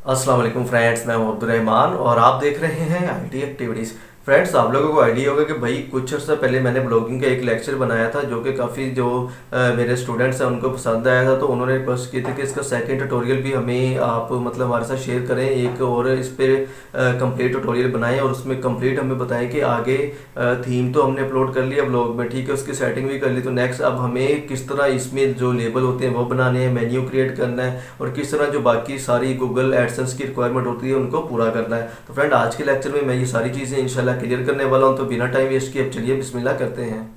अस्सलाम वालेकुम फ्रेंड्स, मैं हूं अब्दुल रहमान और आप देख रहे हैं आईटी एक्टिविटीज़। फ्रेंड्स, आप लोगों को आइडिया होगा कि भाई कुछ अर्सा पहले मैंने ब्लॉगिंग का एक लेक्चर बनाया था जो कि काफ़ी जो मेरे स्टूडेंट्स हैं उनको पसंद आया था, तो उन्होंने रिक्वेस्ट की थी कि इसका सेकंड ट्यूटोरियल भी हमें आप मतलब हमारे साथ शेयर करें एक और इस पर कंप्लीट ट्यूटोरियल बनाएं और उसमें कंप्लीट हमें बताएं कि आगे थीम तो हमने अपलोड कर लिया ब्लॉग में, ठीक है, उसकी सेटिंग भी कर ली, तो नेक्स्ट अब हमें किस तरह इसमें जो लेबल होते हैं वो बनाने हैं, मेन्यू क्रिएट करना है और किस तरह जो बाकी सारी गूगल एडसेंस की रिक्वायरमेंट होती है उनको पूरा करना है। तो फ्रेंड, आज के लेक्चर में मैं ये सारी चीज़ें इंशाल्लाह क्लियर करने वाला हूँ, तो बिना टाइम वेस्ट किए अब चलिए बिस्मिल्लाह करते हैं।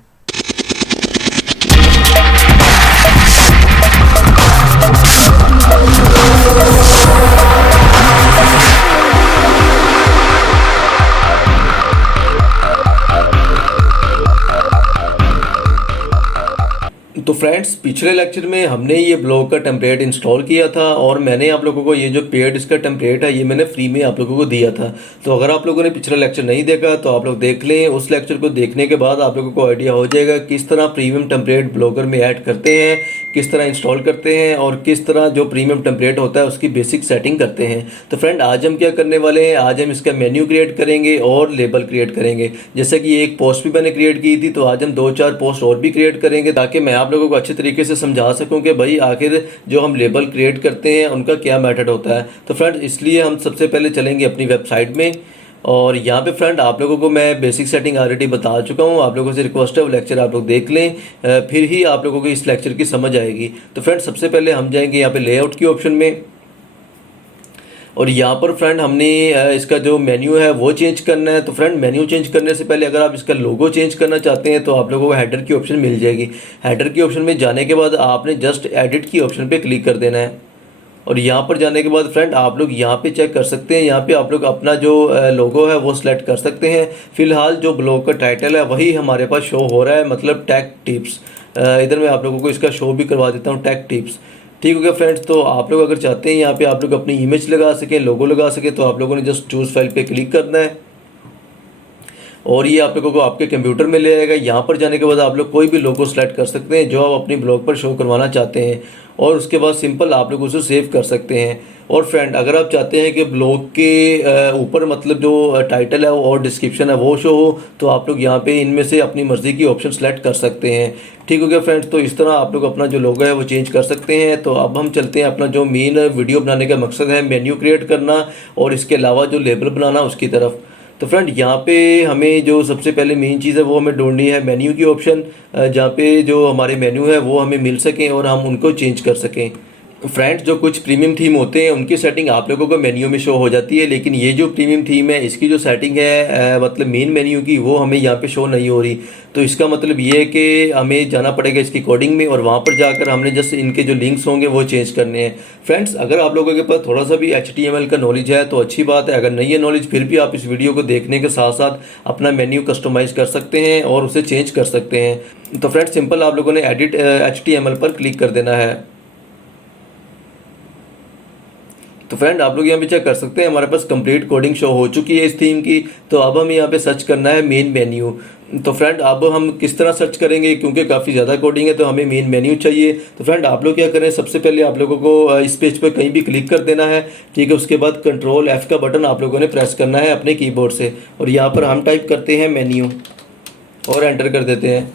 तो फ्रेंड्स, पिछले लेक्चर में हमने ये ब्लॉग का टेम्पलेट इंस्टॉल किया था और मैंने आप लोगों को ये जो पेड इसका टेम्पलेट है ये मैंने फ्री में आप लोगों को दिया था। तो अगर आप लोगों ने पिछला लेक्चर नहीं देखा तो आप लोग देख लें। उस लेक्चर को देखने के बाद आप लोगों को आइडिया हो जाएगा किस तरह प्रीमियम टेम्पलेट ब्लॉगर में ऐड करते हैं, किस तरह इंस्टॉल करते हैं और किस तरह जो प्रीमियम टेम्पलेट होता है उसकी बेसिक सेटिंग करते हैं। तो फ्रेंड, आज हम क्या करने वाले हैं, आज हम इसका मेन्यू क्रिएट करेंगे और लेबल क्रिएट करेंगे। जैसे कि एक पोस्ट भी मैंने क्रिएट की थी, तो आज हम 2-4 पोस्ट और भी क्रिएट करेंगे ताकि मैं आप लोगों को अच्छे तरीके से समझा सकूं कि भाई आखिर जो हम लेबल क्रिएट करते हैं उनका क्या मेथड होता है। तो फ्रेंड, इसलिए हम सबसे पहले चलेंगे अपनी वेबसाइट में और यहाँ पे फ्रेंड आप लोगों को मैं बेसिक सेटिंग ऑलरेडी बता चुका हूँ। आप लोगों से रिक्वेस्ट है वो लेक्चर आप लोग देख लें, फिर ही आप लोगों को इस लेक्चर की समझ आएगी। तो फ्रेंड, सबसे पहले हम जाएंगे यहाँ पे लेआउट की ऑप्शन में और यहाँ पर फ्रेंड हमने इसका जो मेन्यू है वो चेंज करना है। तो फ्रेंड, मेन्यू चेंज करने से पहले अगर आप इसका लोगो चेंज करना चाहते हैं तो आप लोगों को हेडर की ऑप्शन मिल जाएगी। हेडर की ऑप्शन में जाने के बाद आपने जस्ट एडिट की ऑप्शन पे क्लिक कर देना है और यहाँ पर जाने के बाद फ्रेंड आप लोग यहाँ पे चेक कर सकते हैं। यहाँ पे आप लोग अपना जो लोगो है वो सिलेक्ट कर सकते हैं। फिलहाल जो ब्लॉग का टाइटल है वही हमारे पास शो हो रहा है, मतलब टेक टिप्स। इधर मैं आप लोगों को इसका शो भी करवा देता हूँ, टेक टिप्स। ठीक हो गया फ्रेंड्स। तो आप लोग अगर चाहते हैं यहाँ पे आप लोग अपनी इमेज लगा सकें, लोगो लगा सकें, तो आप लोगों ने जस्ट चूज़ फाइल पे क्लिक करना है और ये आप लोगों को आपके कंप्यूटर में ले आएगा। यहाँ पर जाने के बाद आप लोग कोई भी लोगो सेलेक्ट कर सकते हैं जो आप अपनी ब्लॉग पर शो करवाना चाहते हैं और उसके बाद सिंपल आप लोग उसे सेव कर सकते हैं। और फ्रेंड, अगर आप चाहते हैं कि ब्लॉग के ऊपर मतलब जो टाइटल है और डिस्क्रिप्शन है वो शो हो, तो आप लोग यहाँ पे इनमें से अपनी मर्ज़ी की ऑप्शन सेलेक्ट कर सकते हैं। ठीक हो गया फ्रेंड्स। तो इस तरह आप लोग अपना जो लोगो है वो चेंज कर सकते हैं। तो अब हम चलते हैं अपना जो मेन वीडियो बनाने का मकसद है, मेन्यू क्रिएट करना और इसके अलावा जो लेबल बनाना, उसकी तरफ। तो फ्रेंड, यहाँ पे हमें जो सबसे पहले मेन चीज़ है वो हमें ढूंढनी है मेन्यू की ऑप्शन, जहाँ पे जो हमारे मेन्यू है वो हमें मिल सकें और हम उनको चेंज कर सकें। फ्रेंड्स, जो कुछ प्रीमियम थीम होते हैं उनकी सेटिंग आप लोगों को मेन्यू में शो हो जाती है, लेकिन ये जो प्रीमियम थीम है इसकी जो सेटिंग है मतलब मेन मेन्यू की, वो हमें यहाँ पे शो नहीं हो रही। तो इसका मतलब ये है कि हमें जाना पड़ेगा इसकी कोडिंग में और वहाँ पर जाकर हमने जस्ट इनके जो लिंक्स होंगे वो चेंज करने हैं। फ्रेंड्स, अगर आप लोगों के पास थोड़ा सा भी HTML का नॉलेज है तो अच्छी बात है, अगर नहीं है नॉलेज फिर भी आप इस वीडियो को देखने के साथ साथ अपना मेन्यू कस्टमाइज कर सकते हैं और उसे चेंज कर सकते हैं। तो फ्रेंड्स, सिंपल आप लोगों ने एडिट HTML पर क्लिक कर देना है। तो फ्रेंड, आप लोग यहाँ पे चेक कर सकते हैं हमारे पास कंप्लीट कोडिंग शो हो चुकी है इस थीम की। तो अब हम यहाँ पे सर्च करना है मेन मेन्यू। तो फ्रेंड, अब हम किस तरह सर्च करेंगे, क्योंकि काफ़ी ज़्यादा कोडिंग है तो हमें मेन मेन्यू चाहिए। तो फ्रेंड, आप लोग क्या करें, सबसे पहले आप लोगों को इस पेज पर कहीं भी क्लिक कर देना है, ठीक है। उसके बाद Ctrl+F का बटन आप लोगों ने प्रेस करना है अपने कीबोर्ड से और यहाँ पर हम टाइप करते हैं मेन्यू और एंटर कर देते हैं।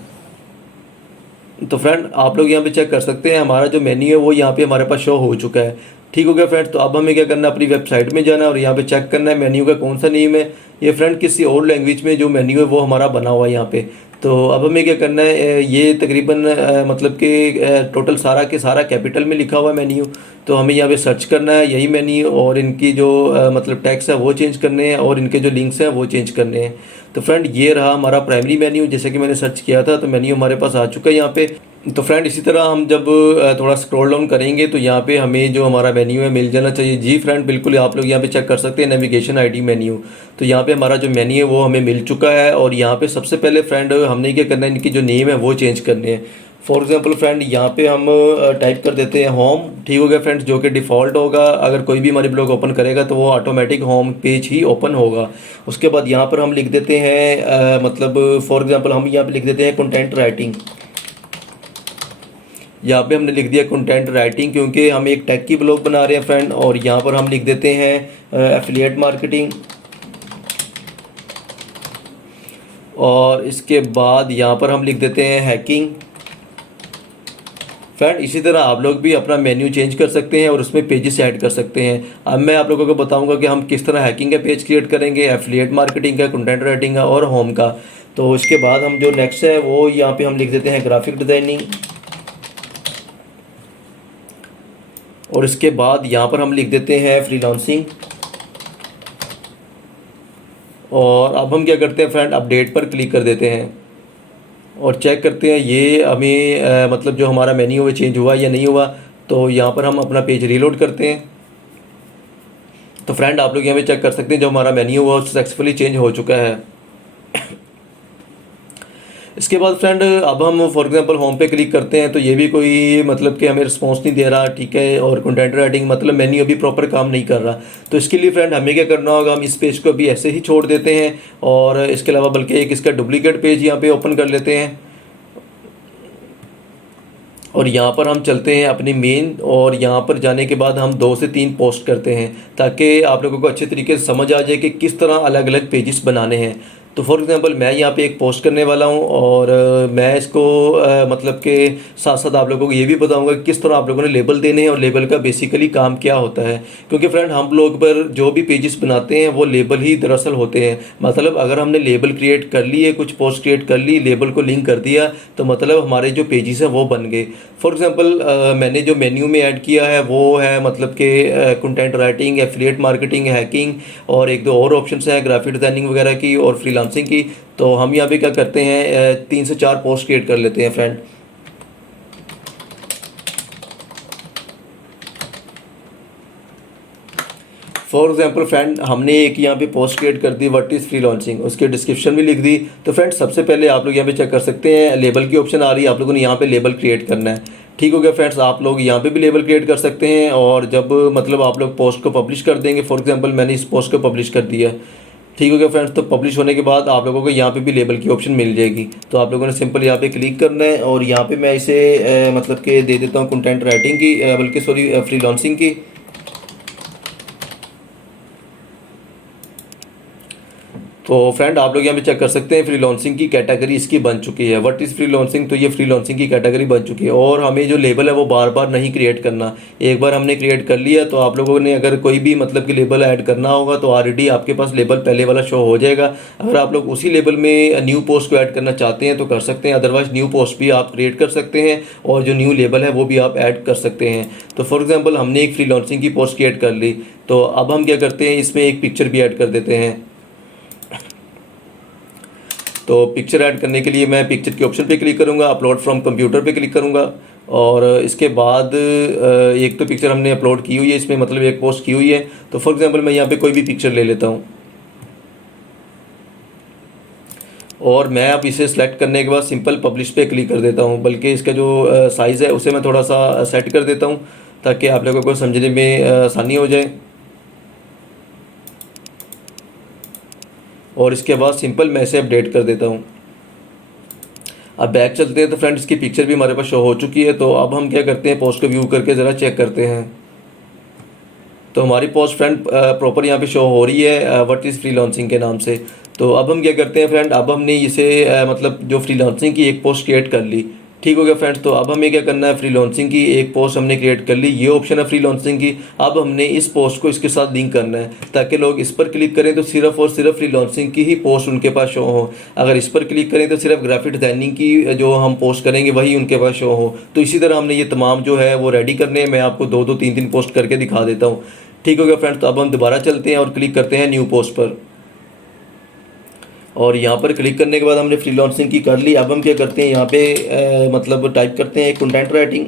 तो फ्रेंड, आप लोग यहाँ पे चेक कर सकते हैं हमारा जो मेन्यू है वो यहाँ पे हमारे पास शो हो चुका है। ठीक हो गया फ्रेंड। तो अब हमें क्या करना है, अपनी वेबसाइट में जाना है और यहाँ पे चेक करना है मेन्यू का कौन सा नेम है। ये फ्रेंड किसी और लैंग्वेज में जो मेन्यू है वो हमारा बना हुआ है यहाँ पे। तो अब हमें क्या करना है, ये तकरीबन मतलब कि टोटल सारा के सारा कैपिटल में लिखा हुआ है मेन्यू। तो हमें यहाँ पे सर्च करना है यही मेन्यू और इनकी जो मतलब टैक्स है वो चेंज करने हैं और इनके जो लिंक्स हैं वो चेंज करने हैं। तो फ्रेंड, ये रहा हमारा प्राइमरी मेन्यू, जैसे कि मैंने सर्च किया था तो मेन्यू हमारे पास आ चुका है यहाँ पे। तो फ्रेंड, इसी तरह हम जब थोड़ा स्क्रॉल डाउन करेंगे तो यहाँ पे हमें जो हमारा मेन्यू है मिल जाना चाहिए। जी फ्रेंड, बिल्कुल आप लोग यहाँ पे चेक कर सकते हैं नेविगेशन आईडी मेन्यू। तो यहाँ पे हमारा जो मेन्यू है वो हमें मिल चुका है और यहाँ पे सबसे पहले फ्रेंड हमने क्या करना है, इनकी जो नेम है वो चेंज करने हैं। फॉर एग्जांपल फ्रेंड, यहाँ पे हम टाइप कर देते हैं होम। ठीक हो गया फ्रेंड्स, जो कि डिफ़ॉल्ट होगा, अगर कोई भी हमारी ब्लॉग ओपन करेगा तो वो ऑटोमेटिक होम पेज ही ओपन होगा। उसके बाद यहाँ पर हम लिख देते हैं मतलब फॉर एग्जांपल हम यहाँ पे लिख देते हैं कंटेंट राइटिंग। यहाँ पे हमने लिख दिया कंटेंट राइटिंग, क्योंकि हम एक टैग की ब्लॉग बना रहे हैं फ्रेंड। और यहाँ पर हम लिख देते हैं एफिलिएट मार्केटिंग। और इसके बाद यहाँ पर हम लिख देते हैं हैकिंग। फ्रेंड इसी तरह आप लोग भी अपना मेन्यू चेंज कर सकते हैं और उसमें पेजेस ऐड कर सकते हैं। अब मैं आप लोगों को बताऊंगा कि हम किस तरह हैकिंग का पेज क्रिएट करेंगे, एफिलिएट मार्केटिंग का, कंटेंट राइटिंग का और होम का। तो इसके बाद हम जो नेक्स्ट है वो यहाँ पे हम लिख देते हैं ग्राफिक डिज़ाइनिंग। और इसके बाद यहाँ पर हम लिख देते हैं फ्रीलांसिंग। और अब हम क्या करते हैं फ्रेंड, अपडेट पर क्लिक कर देते हैं और चेक करते हैं ये हमें मतलब जो हमारा मेन्यू है चेंज हुआ या नहीं हुआ। तो यहाँ पर हम अपना पेज रीलोड करते हैं। तो फ्रेंड आप लोग यहाँ पे चेक कर सकते हैं जो हमारा मेन्यू हुआ सक्सेसफुली चेंज हो चुका है। इसके बाद फ्रेंड अब हम फॉर एग्जांपल होम पे क्लिक करते हैं तो ये भी कोई मतलब कि हमें रिस्पॉन्स नहीं दे रहा, ठीक है। और कंटेंट राइटिंग मतलब मेन्यू अभी प्रॉपर काम नहीं कर रहा। तो इसके लिए फ्रेंड हमें क्या करना होगा, हम इस पेज को अभी ऐसे ही छोड़ देते हैं और इसके अलावा बल्कि एक इसका डुप्लीकेट पेज यहाँ पे ओपन कर लेते हैं। और यहाँ पर हम चलते हैं अपनी मेन, और यहाँ पर जाने के बाद हम 2 से 3 पोस्ट करते हैं ताकि आप लोगों को अच्छे तरीके से समझ आ जाए कि किस तरह अलग अलग पेजेस बनाने हैं। तो फॉर एग्जांपल मैं यहाँ पे एक पोस्ट करने वाला हूँ और मैं इसको मतलब के साथ साथ आप लोगों को ये भी बताऊँगा कि किस तरह आप लोगों ने लेबल देने हैं और लेबल का बेसिकली काम क्या होता है। क्योंकि फ्रेंड हम लोग पर जो भी पेजेस बनाते हैं वो लेबल ही दरअसल होते हैं। मतलब अगर हमने लेबल क्रिएट कर लिए, कुछ पोस्ट क्रिएट कर ली, लेबल को लिंक कर दिया, तो मतलब हमारे जो पेजेस हैं वो बन गए। फॉर एग्जांपल मैंने जो मेन्यू में ऐड किया है वो है मतलब कि content writing, affiliate marketing, hacking और एक दो और ऑप्शंस हैं ग्राफिक डिज़ाइनिंग वगैरह की और फ्रीलांसिंग की। तो हम यहाँ पे क्या करते हैं 3 से 4 पोस्ट क्रिएट कर लेते हैं फ्रेंड। फॉर एग्जाम्पल फ्रेंड हमने एक यहाँ पे पोस्ट क्रिएट कर दी व्हाट इज़ फ्रीलांसिंग, उसके डिस्क्रिप्शन भी लिख दी। तो फ्रेंड सबसे पहले आप लोग यहाँ पे चेक कर सकते हैं लेबल की ऑप्शन आ रही है, आप लोगों ने यहाँ पे लेबल क्रिएट करना है। ठीक हो गया फ्रेंड्स, आप लोग यहाँ पे भी लेबल क्रिएट कर सकते हैं। और जब मतलब आप लोग पोस्ट को पब्लिश कर देंगे, फॉर एग्जाम्पल मैंने इस पोस्ट को पब्लिश कर दिया, ठीक हो गया फ्रेंड्स। तो पब्लिश होने के बाद आप लोगों को यहाँ पे भी लेबल की ऑप्शन मिल जाएगी। तो आप लोगों ने सिंपल यहाँ पे क्लिक करना है और यहाँ पे मैं इसे मतलब कि दे देता हूँ कंटेंट राइटिंग की, बल्कि सॉरी फ्रीलांसिंग की। तो फ्रेंड आप लोग यहाँ पे चेक कर सकते हैं फ्रीलांसिंग की कैटेगरी इसकी बन चुकी है। व्हाट इज़ फ्रीलांसिंग, तो ये फ्रीलांसिंग की कैटेगरी बन चुकी है। और हमें जो लेबल है वो बार बार नहीं क्रिएट करना, एक बार हमने क्रिएट कर लिया। तो आप लोगों ने अगर कोई भी मतलब कि लेबल ऐड करना होगा तो ऑलरेडी आपके पास लेबल पहले वाला शो हो जाएगा। अगर आप लोग उसी लेबल में न्यू पोस्ट को ऐड करना चाहते हैं तो कर सकते हैं, अदरवाइज न्यू पोस्ट भी आप क्रिएट कर सकते हैं और जो न्यू लेबल है वो भी आप ऐड कर सकते हैं। तो फॉर एग्जाम्पल हमने एक फ्रीलांसिंग की पोस्ट क्रिएट कर ली, तो अब हम क्या करते हैं इसमें एक पिक्चर भी ऐड कर देते हैं। तो पिक्चर ऐड करने के लिए मैं पिक्चर के ऑप्शन पे क्लिक करूँगा, अपलोड फ्रॉम कंप्यूटर पे क्लिक करूँगा। और इसके बाद एक तो पिक्चर हमने अपलोड की हुई है इसमें, मतलब एक पोस्ट की हुई है। तो फॉर एग्जांपल मैं यहाँ पे कोई भी पिक्चर ले लेता हूँ और मैं अब इसे सेलेक्ट करने के बाद सिंपल पब्लिश पे क्लिक कर देता हूँ। बल्कि इसका जो साइज़ है उसे मैं थोड़ा सा सेट कर देता हूँ ताकि आप लोगों को समझने में आसानी हो जाए। और इसके बाद सिंपल मैं इसे अपडेट कर देता हूँ। अब बैक चलते हैं तो फ्रेंड इसकी पिक्चर भी हमारे पास शो हो चुकी है। तो अब हम क्या करते हैं पोस्ट को व्यू करके ज़रा चेक करते हैं। तो हमारी पोस्ट फ्रेंड प्रॉपर यहाँ पे शो हो रही है व्हाट इज़ फ्रीलांसिंग के नाम से। तो अब हम क्या करते हैं फ्रेंड, अब हमने इसे मतलब जो फ्रीलांसिंग की एक पोस्ट क्रिएट कर ली, ठीक हो गया फ्रेंड्स। तो अब हमें क्या करना है, फ्रीलांसिंग की एक पोस्ट हमने क्रिएट कर ली, ये ऑप्शन है फ्रीलांसिंग की। अब हमने इस पोस्ट को इसके साथ लिंक करना है ताकि लोग इस पर क्लिक करें तो सिर्फ और सिर्फ फ्रीलांसिंग की ही पोस्ट उनके पास शो हो। अगर इस पर क्लिक करें तो सिर्फ ग्राफिक डिज़ाइनिंग की जो हम पोस्ट करेंगे वही उनके पास शो हो। तो इसी तरह हमने ये तमाम जो है वो रेडी करने हैं। मैं आपको 2-2 3-3 पोस्ट करके दिखा देता हूँ, ठीक हो गया फ्रेंड्स। तो अब हम दोबारा चलते हैं और क्लिक करते हैं न्यू पोस्ट पर। और यहाँ पर क्लिक करने के बाद हमने फ्रीलांसिंग की कर ली। अब हम क्या करते हैं यहाँ पे मतलब टाइप करते हैं content writing,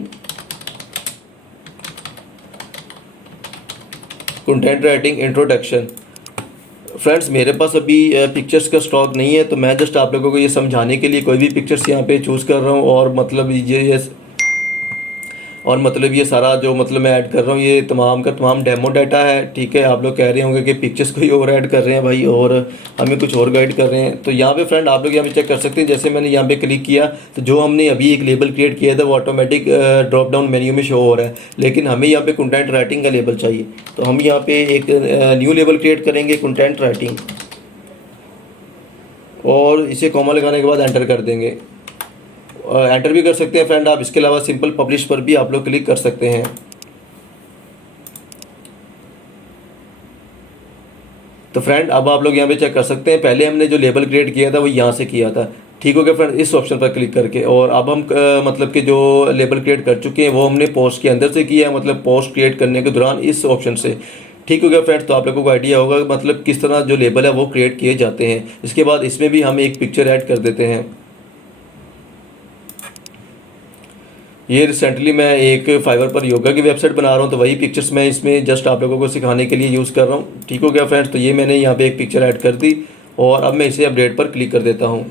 content writing introduction. Friends मेरे पास अभी पिक्चर्स का स्टॉक नहीं है, तो मैं जस्ट आप लोगों को ये समझाने के लिए कोई भी पिक्चर्स यहाँ पे चूज़ कर रहा हूँ। और मतलब ये और मतलब ये सारा जो मतलब मैं ऐड कर रहा हूँ ये तमाम का तमाम डेमो डाटा है, ठीक है। आप लोग कह रहे होंगे कि पिक्चर्स कोई और ऐड कर रहे हैं भाई और हमें कुछ और गाइड कर रहे हैं। तो यहाँ पे फ्रेंड आप लोग यहाँ पे चेक कर सकते हैं, जैसे मैंने यहाँ पे क्लिक किया तो जो हमने अभी एक लेबल क्रिएट किया था वो ऑटोमेटिक ड्रॉप डाउन मेन्यू में शो हो रहा है, लेकिन हमें यहाँ पे कंटेंट राइटिंग का लेबल चाहिए। तो हम यहाँ पे एक न्यू लेबल क्रिएट करेंगे, कंटेंट राइटिंग, और इसे कॉमा लगाने के बाद एंटर कर देंगे। एंटर भी कर सकते हैं फ्रेंड आप। इसके अलावा सिंपल पब्लिश पर भी आप लोग क्लिक कर सकते हैं। तो फ्रेंड अब आप लोग यहाँ पे चेक कर सकते हैं, पहले हमने जो लेबल क्रिएट किया था वो यहाँ से किया था, ठीक हो गया फ्रेंड, इस ऑप्शन पर क्लिक करके। और अब हम मतलब कि जो लेबल क्रिएट कर चुके हैं वो हमने पोस्ट के अंदर से किया है, मतलब पोस्ट क्रिएट करने के दौरान इस ऑप्शन से, ठीक हो गया फ्रेंड्स। तो आप लोगों को आइडिया होगा मतलब किस तरह जो लेबल है वो क्रिएट किए जाते हैं। इसके बाद इसमें भी हम एक पिक्चर ऐड कर देते हैं। ये रिसेंटली मैं एक फाइवर पर योगा की वेबसाइट बना रहा हूँ, तो वही पिक्चर्स मैं इसमें जस्ट आप लोगों को सिखाने के लिए यूज़ कर रहा हूँ, ठीक हो गया फ्रेंड्स। तो ये मैंने यहाँ पे एक पिक्चर ऐड कर दी और अब मैं इसे अपडेट पर क्लिक कर देता हूँ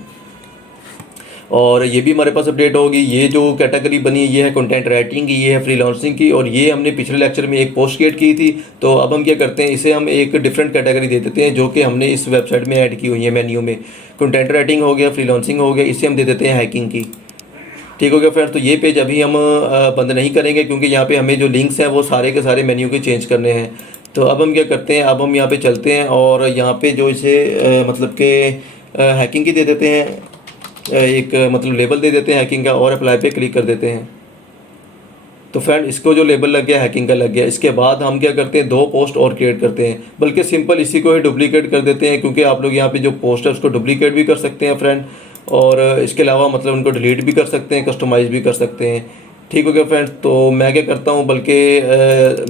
और ये भी हमारे पास अपडेट होगी। ये जो कैटेगरी बनी है ये है कंटेंट राइटिंग की, ये है फ्रीलांसिंग की, और ये हमने पिछले लेक्चर में एक पोस्ट क्रिएट की थी। तो अब हम क्या करते हैं, इसे हम एक डिफरेंट कैटेगरी दे देते हैं जो कि हमने इस वेबसाइट में ऐड की हुई है मेन्यू में। कंटेंट राइटिंग हो गया, फ्रीलांसिंग हो गया, इसे हम दे देते हैं हैकिंग की, ठीक हो गया फ्रेंड्स। तो ये पेज अभी हम बंद नहीं करेंगे क्योंकि यहाँ पे हमें जो लिंक्स हैं वो सारे के सारे मेन्यू के चेंज करने हैं। तो अब हम क्या करते हैं, अब हम यहाँ पे चलते हैं और यहाँ पे जो इसे मतलब के हैकिंग की दे देते हैं, एक मतलब लेबल दे देते हैं हैकिंग का, और अप्लाई पे क्लिक कर देते हैं। तो फ्रेंड इसको जो लेबल लग गया हैकिंग का लग गया। इसके बाद हम क्या करते हैं, दो पोस्ट और क्रिएट करते हैं, बल्कि सिंपल इसी को ही डुप्लीकेट कर देते हैं, क्योंकि आप लोग यहाँ पे जो पोस्ट है उसको डुप्लीकेट भी कर सकते हैं फ्रेंड, और इसके अलावा मतलब उनको डिलीट भी कर सकते हैं, कस्टमाइज़ भी कर सकते हैं, ठीक हो गया फ्रेंड्स। तो मैं क्या करता हूँ, बल्कि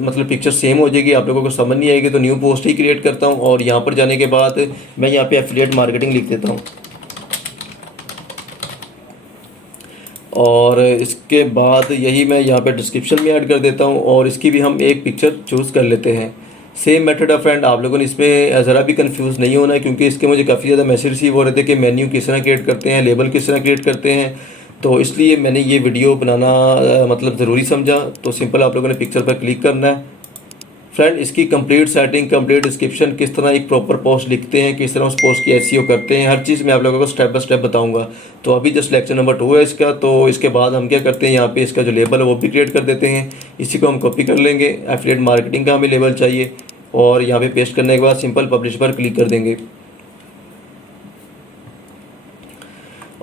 मतलब पिक्चर सेम हो जाएगी, आप लोगों को समझ नहीं आएगी, तो न्यू पोस्ट ही क्रिएट करता हूँ और यहाँ पर जाने के बाद मैं यहाँ पे एफिलिएट मार्केटिंग लिख देता हूँ। और इसके बाद यही मैं यहाँ पे डिस्क्रिप्शन में ऐड कर देता हूँ और इसकी भी हम एक पिक्चर चूज़ कर लेते हैं। सेम मेथड है फ्रेंड, आप लोगों ने इसमें ज़रा भी कंफ्यूज नहीं होना है, क्योंकि इसके मुझे काफ़ी ज़्यादा मैसेज रिसीव हो रहे थे कि मेन्यू किस तरह क्रिएट करते हैं, लेबल किस तरह क्रिएट करते हैं। तो इसलिए मैंने ये वीडियो बनाना मतलब ज़रूरी समझा। तो सिंपल आप लोगों ने पिक्चर पर क्लिक करना है फ्रेंड। इसकी कंप्लीट सेटिंग, कंप्लीट डिस्क्रिप्शन, किस तरह एक प्रॉपर पोस्ट लिखते हैं, किस तरह उस पोस्ट की एसईओ करते हैं, हर चीज़ मैं आप लोगों को स्टेप बाय स्टेप बताऊंगा। तो अभी जस्ट लेक्चर नंबर 2 है इसका। तो इसके बाद हम क्या करते हैं, यहाँ पे इसका जो लेबल है वो भी क्रिएट कर देते हैं। इसी को हम कॉपी कर लेंगे, एफिलिएट मार्केटिंग का हमें लेबल चाहिए, और यहाँ पे पेस्ट करने के बाद सिंपल पब्लिश पर क्लिक कर देंगे।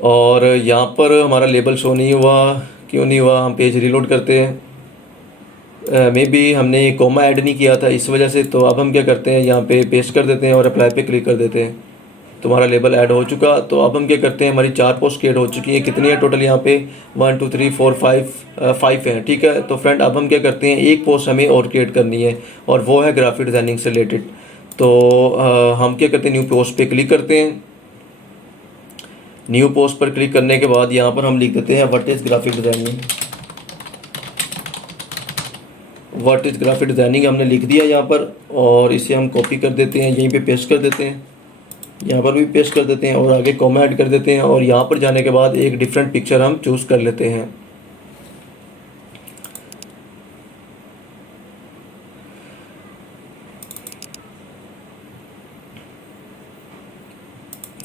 और यहाँ पर हमारा लेबल शो नहीं हुआ, क्यों नहीं हुआ, हम पेज रीलोड करते हैं। मे बी हमने कोमा ऐड नहीं किया था इस वजह से। तो अब हम क्या करते हैं, यहाँ पे पेस्ट कर देते हैं और अप्लाई पे क्लिक कर देते हैं। तो हमारा लेबल ऐड हो चुका। तो अब हम क्या करते हैं, हमारी 4 पोस्ट क्रिएट हो चुकी हैं। कितनी है टोटल यहाँ पे, 1 2 3 4 5 हैं, ठीक है। तो फ्रेंड अब हम क्या करते हैं, एक पोस्ट हमें और क्रिएट करनी है और वो है ग्राफिक डिज़ाइनिंग से रिलेटेड। तो हम क्या करते हैं, न्यू पोस्ट पे क्लिक करते हैं। न्यू पोस्ट पर क्लिक करने के बाद यहाँ पर हम लिख देते हैं what is graphic designing. What is graphic designing हमने लिख दिया यहाँ पर, और इसे हम कॉपी कर देते हैं, यहीं पे पेस्ट कर देते हैं, यहाँ पर भी पेस्ट कर देते हैं और आगे कॉमा ऐड कर देते हैं। और यहाँ पर जाने के बाद एक डिफरेंट पिक्चर हम चूज़ कर लेते हैं।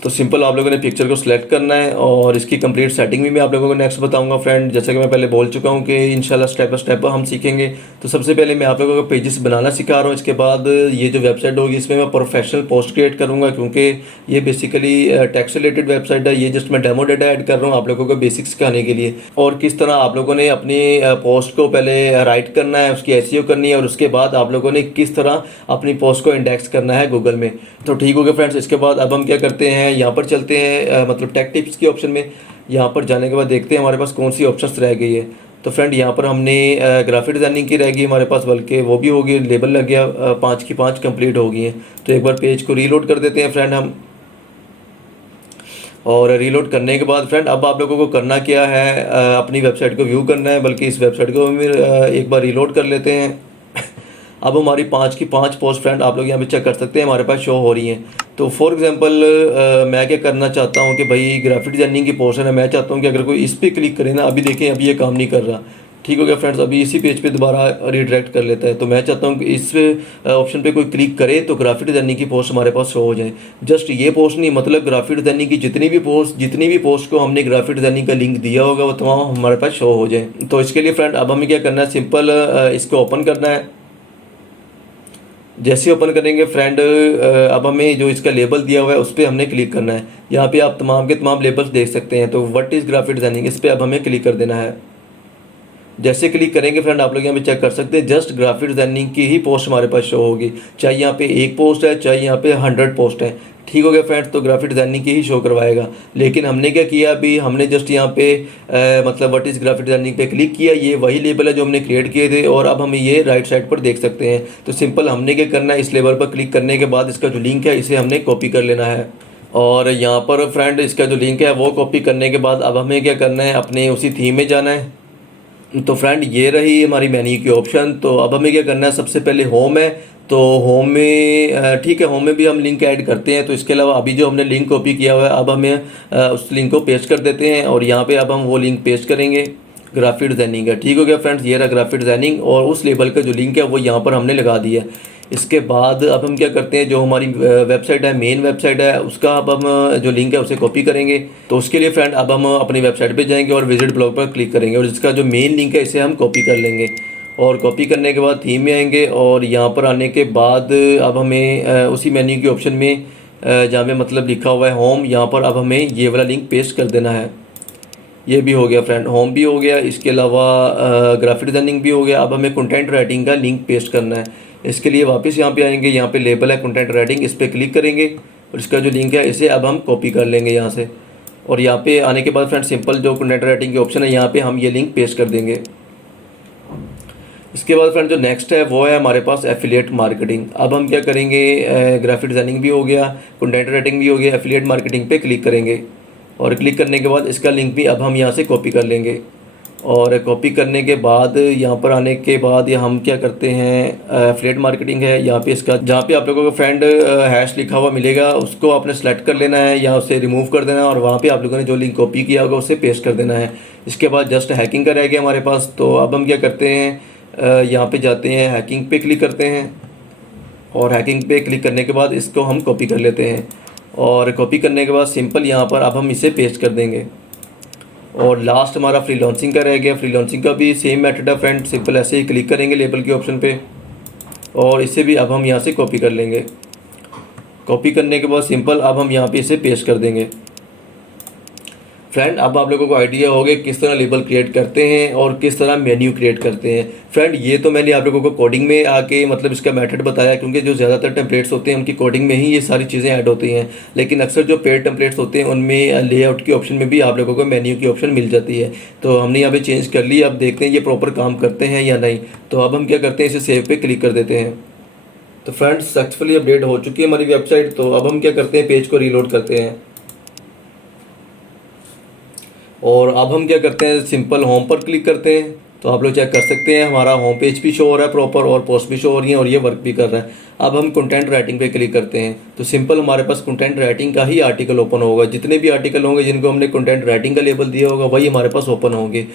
तो सिंपल आप लोगों ने पिक्चर को सिलेक्ट करना है और इसकी कंप्लीट सेटिंग भी मैं आप लोगों को नेक्स्ट बताऊंगा फ्रेंड। जैसा कि मैं पहले बोल चुका हूं कि इंशाल्लाह स्टेप बाय स्टेप हम सीखेंगे। तो सबसे पहले मैं आप लोगों को पेजेस बनाना सिखा रहा हूं। इसके बाद ये जो वेबसाइट होगी इसमें मैं प्रोफेशनल पोस्ट क्रिएट करूँगा, क्योंकि ये बेसिकली टैक्स रिलेटेड वेबसाइट है। ये जस्ट मैं डेमो डाटा ऐड कर रहा हूँ आप लोगों को बेसिक्स सिखाने के लिए, और किस तरह आप लोगों ने अपनी पोस्ट को पहले राइट करना है, उसकी एसईओ करनी है, और उसके बाद आप लोगों ने किस तरह अपनी पोस्ट को इंडेक्स करना है गूगल में। तो ठीक हो गया फ्रेंड्स। इसके बाद अब हम क्या करते हैं, यहाँ पर चलते हैं मतलब टेक टिप्स के ऑप्शन में। यहाँ पर जाने के बाद देखते हैं हमारे पास कौन सी ऑप्शंस रह गई है। तो फ्रेंड यहाँ पर हमने ग्राफिक डिज़ाइनिंग की रह गई हमारे पास, बल्कि वो भी होगी, लेबल लग गया, 5 की 5 कंप्लीट हो गई हैं। तो एक बार पेज को रीलोड कर देते हैं फ्रेंड हम, और रीलोड करने के बाद फ्रेंड अब आप लोगों को करना क्या है, अपनी वेबसाइट को व्यू करना है, बल्कि इस वेबसाइट को भी एक बार रीलोड कर लेते हैं। अब हमारी 5 की 5 पोस्ट फ्रेंड आप लोग यहाँ पे चेक कर सकते हैं हमारे पास शो हो रही हैं। तो फॉर एग्जांपल मैं क्या करना चाहता हूँ कि भाई ग्राफिक डिजाइनिंग की पोर्शन है, मैं चाहता हूँ कि अगर कोई इस पर क्लिक करे ना, अभी देखें अभी ये काम नहीं कर रहा, ठीक हो गया फ्रेंड्स। अभी इसी पेज पे दोबारा रिडायरेक्ट कर लेता है। तो मैं चाहता हूँ कि इस ऑप्शन पे कोई क्लिक करे तो ग्राफिक डिज़ाइनिंग की पोस्ट हमारे पास शो हो जाए। जस्ट ये पोस्ट नहीं, मतलब ग्राफिक डिज़ाइनिंग की जितनी भी पोस्ट को हमने ग्राफिक डिज़ाइनिंग का लिंक दिया होगा वो तमाम हमारे पास शो हो जाए। तो इसके लिए फ्रेंड अब हमें क्या करना है, सिंपल इसको ओपन करना है। जैसे ओपन करेंगे फ्रेंड अब हमें जो इसका लेबल दिया हुआ है उस पर हमने क्लिक करना है। यहाँ पे आप तमाम के तमाम लेबल्स देख सकते हैं। तो व्हाट इज़ ग्राफिक डिज़ाइनिंग, इस पर अब हमें क्लिक कर देना है। जैसे क्लिक करेंगे फ्रेंड आप लोग यहाँ पे चेक कर सकते हैं, जस्ट ग्राफिक डिजाइनिंग की ही पोस्ट हमारे पास शो होगी, चाहे यहाँ पे एक पोस्ट है चाहे यहाँ पे 100 पोस्ट है। ठीक हो गया फ्रेंड्स, तो ग्राफिक डिजाइनिंग की ही शो करवाएगा। लेकिन हमने क्या किया, अभी हमने जस्ट यहाँ पे मतलब व्हाट इज़ ग्राफिक डिजाइनिंग पे क्लिक किया। ये वही लेबल है जो हमने क्रिएट किए थे और अब हम ये राइट साइड पर देख सकते हैं। तो सिंपल हमने क्या करना है, इस लेबल पर क्लिक करने के बाद इसका जो लिंक है इसे हमने कॉपी कर लेना है। और यहाँ पर फ्रेंड इसका जो लिंक है वो कॉपी करने के बाद अब हमें क्या करना है, अपने उसी थीम में जाना है। तो फ्रेंड ये रही हमारी मेन्यू की ऑप्शन। तो अब हमें क्या करना है, सबसे पहले होम है। तो होम में ठीक है, होम में भी हम लिंक ऐड करते हैं। तो इसके अलावा अभी जो हमने लिंक कॉपी किया हुआ है अब हमें उस लिंक को पेस्ट कर देते हैं और यहाँ पे अब हम वो लिंक पेस्ट करेंगे ग्राफिक डिज़ाइनिंग का। ठीक हो गया फ्रेंड्स, ये रहा ग्राफिक डिज़ाइनिंग और उस लेबल का जो लिंक है वो यहाँ पर हमने लगा दिया। इसके बाद अब हम क्या करते हैं, जो हमारी वेबसाइट है, मेन वेबसाइट है, उसका अब हम जो लिंक है उसे कॉपी करेंगे। तो उसके लिए फ्रेंड अब हम अपनी वेबसाइट पे जाएंगे और विजिट ब्लॉग पर क्लिक करेंगे और इसका जो मेन लिंक है इसे हम कॉपी कर लेंगे। और कॉपी करने के बाद थीम में आएंगे और यहाँ पर आने के बाद अब हमें उसी मेन्यू के ऑप्शन में जहाँ में मतलब लिखा हुआ है होम, यहाँ पर अब हमें ये वाला लिंक पेस्ट कर देना है। ये भी हो गया फ्रेंड, होम भी हो गया, इसके अलावा ग्राफिक डिज़ाइनिंग भी हो गया। अब हमें कंटेंट राइटिंग का लिंक पेस्ट करना है। इसके लिए वापस यहाँ पे आएंगे, यहाँ पे लेबल है कंटेंट राइटिंग, इस पर क्लिक करेंगे और इसका जो लिंक है इसे अब हम कॉपी कर लेंगे यहाँ से। और यहाँ पे आने के बाद फ्रेंड सिंपल जो कंटेंट राइटिंग के ऑप्शन है यहाँ पे हम ये लिंक पेस्ट कर देंगे। इसके बाद फ्रेंड जो नेक्स्ट है वो है हमारे पास एफिलिएट मार्केटिंग। अब हम क्या करेंगे, ग्राफिक डिज़ाइनिंग भी हो गया, कंटेंट राइटिंग भी हो गया, एफिलिएट मार्केटिंग पे क्लिक करेंगे और क्लिक करने के बाद इसका लिंक भी अब हम यहाँ से कॉपी कर लेंगे। और कॉपी करने के बाद यहाँ पर आने के बाद ये हम क्या करते हैं, एफिलिएट मार्केटिंग है, यहाँ पे इसका जहाँ पे आप लोगों को फ्रेंड हैश लिखा हुआ मिलेगा उसको आपने सेलेक्ट कर लेना है या उसे रिमूव कर देना है और वहाँ पे आप लोगों ने जो लिंक कॉपी किया होगा उसे पेस्ट कर देना है। इसके बाद जस्ट हैकिंग का रह गया हमारे पास। तो अब हम क्या करते हैं, यहाँ पे जाते हैं, हैकिंग पे क्लिक करते हैं और हैकिंग पे क्लिक करने के बाद इसको हम कॉपी कर लेते हैं और कॉपी करने के बाद सिंपल यहाँ पर अब हम इसे पेस्ट कर देंगे। और लास्ट हमारा फ्रीलांसिंग का रह गया। फ्रीलांसिंग का भी सेम मेथड है फ्रेंड, सिंपल ऐसे ही क्लिक करेंगे लेबल के ऑप्शन पे और इसे भी अब हम यहाँ से कॉपी कर लेंगे। कॉपी करने के बाद सिंपल अब हम यहाँ पे इसे पेस्ट कर देंगे। फ्रेंड अब आप लोगों को आइडिया हो गया किस तरह लेबल क्रिएट करते हैं और किस तरह मेन्यू क्रिएट करते हैं। फ्रेंड ये तो मैंने आप लोगों को कोडिंग में आके मतलब इसका मेथड बताया, क्योंकि जो ज़्यादातर टेम्पलेट्स होते हैं उनकी कोडिंग में ही ये सारी चीज़ें ऐड होती हैं। लेकिन अक्सर जो पेड टेम्पलेट्स होते हैं उनमें लेआउट के ऑप्शन में भी आप लोगों को मेन्यू की ऑप्शन मिल जाती है। तो हमने यहाँ पे चेंज कर ली। अब देखते हैं ये प्रॉपर काम करते हैं या नहीं। तो अब हम क्या करते हैं, इसे सेव पे क्लिक कर देते हैं। तो फ्रेंड्स सक्सेसफुली अपडेट हो चुकी है हमारी वेबसाइट। तो अब हम क्या करते हैं, पेज को रीलोड करते हैं और अब हम क्या करते हैं, सिंपल होम पर क्लिक करते हैं। तो आप लोग चेक कर सकते हैं हमारा होम पेज भी शो हो रहा है प्रॉपर और पोस्ट भी शो हो रही है और ये वर्क भी कर रहा है। अब हम कंटेंट राइटिंग पे क्लिक करते हैं तो सिंपल हमारे पास कंटेंट राइटिंग का ही आर्टिकल ओपन होगा। जितने भी आर्टिकल होंगे जिनको हमने कंटेंट राइटिंग का लेबल दिया होगा वही हमारे पास ओपन होंगे।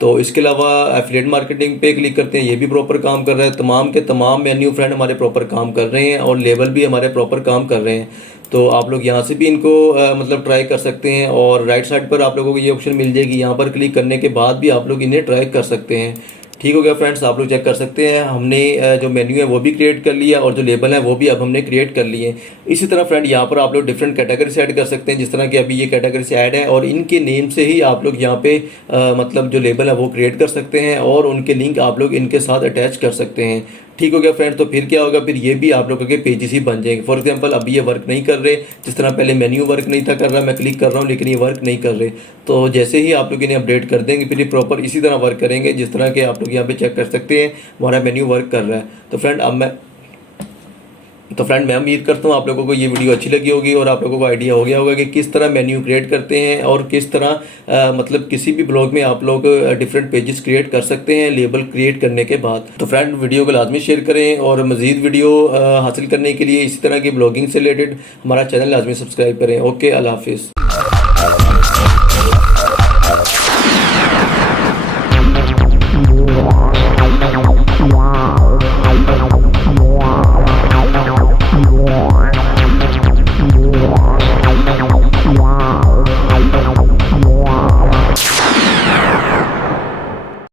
तो इसके अलावा एफिलिएट मार्केटिंग पे क्लिक करते हैं, ये भी प्रॉपर काम कर रहा है। तमाम के तमाम मेन्यू फ्रेंड हमारे प्रॉपर काम कर रहे हैं और लेबल भी हमारे प्रॉपर काम कर रहे हैं। तो आप लोग यहाँ से भी इनको मतलब ट्राई कर सकते हैं और राइट साइड पर आप लोगों को ये ऑप्शन मिल जाएगी। यहाँ पर क्लिक करने के बाद भी आप लोग इन्हें ट्राई कर सकते हैं। ठीक हो गया फ्रेंड्स, आप लोग चेक कर सकते हैं हमने जो मेन्यू है वो भी क्रिएट कर लिया और जो लेबल है वो भी अब हमने क्रिएट कर लिए। इसी तरह फ्रेंड यहाँ पर आप लोग डिफरेंट कैटेगरी से ऐड कर सकते हैं, जिस तरह कि अभी ये कैटेगरी से ऐड है और इनके नेम से ही आप लोग यहाँ पे मतलब जो लेबल है वो क्रिएट कर सकते हैं और उनके लिंक आप लोग इनके साथ अटैच कर सकते हैं। ठीक हो गया फ्रेंड, तो फिर क्या होगा, फिर ये भी आप लोगों के पेजेस ही बन जाएंगे। फॉर एग्जांपल अभी ये वर्क नहीं कर रहे, जिस तरह पहले मेन्यू वर्क नहीं था कर रहा, मैं क्लिक कर रहा हूँ लेकिन ये वर्क नहीं कर रहे। तो जैसे ही आप लोग इन्हें अपडेट कर देंगे फिर ये प्रॉपर इसी तरह वर्क करेंगे जिस तरह के आप लोग यहाँ पे चेक कर सकते हैं हमारा मेन्यू वर्क कर रहा है। तो फ्रेंड मैं उम्मीद करता हूँ आप लोगों को ये वीडियो अच्छी लगी होगी और आप लोगों को आइडिया हो गया होगा कि किस तरह मेन्यू क्रिएट करते हैं और किस तरह मतलब किसी भी ब्लॉग में आप लोग डिफरेंट पेजेस क्रिएट कर सकते हैं लेबल क्रिएट करने के बाद। तो फ्रेंड वीडियो को लाजमी शेयर करें और मज़ीद वीडियो हासिल करने के लिए इसी तरह की ब्लॉगिंग से रिलेटेड हमारा चैनल लाजमी सब्सक्राइब करें। ओके, अल्लाह हाफिज़।